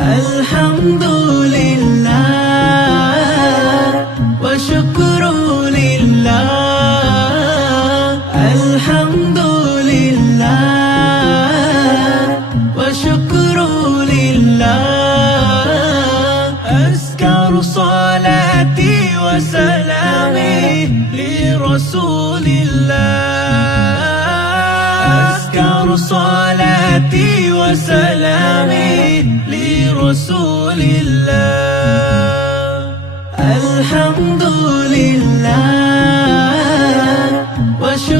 الحمد لله وشكر لله. الحمد لله وشكر لله. أذكر صلاتي وسلامي لرسول الله. أذكر صلاتي وسلامي لرسول الله. الحمد لله